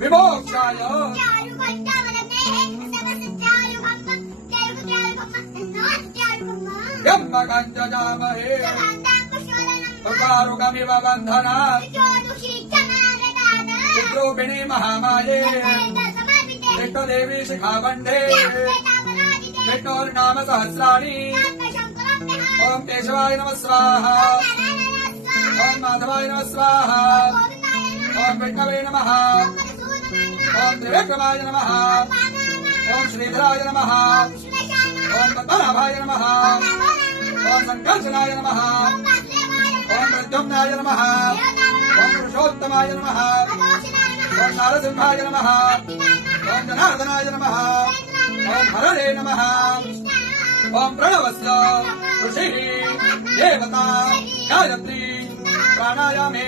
विमोक्षाय ब्रह्मकञ्जजामहे प्रकारुकमिव बन्धनात् चिद्रूपिणी महामाये विष्णुदेवी शिखामण्डे विष्णोर्नाम सहस्राणि ओम केशवाय नमः स्वाहा ओम माधवाय नमः स्वाहा ओम विष्णवे नमः ओम त्रिविक्रमाय नमः ओम श्रीधराय नमः ओम पद्मनाभाय नमः ओम संकर्षणाय नमः ओम प्रद्युम्नाय नमः ओम पुरुषोत्तमाय नमः ओम नारसिंहाय नमः ओम जनार्दनाय नमः ओम हरणे नमः ओम प्रणवस्य ऋषिः देवता गायत्री प्राणायामे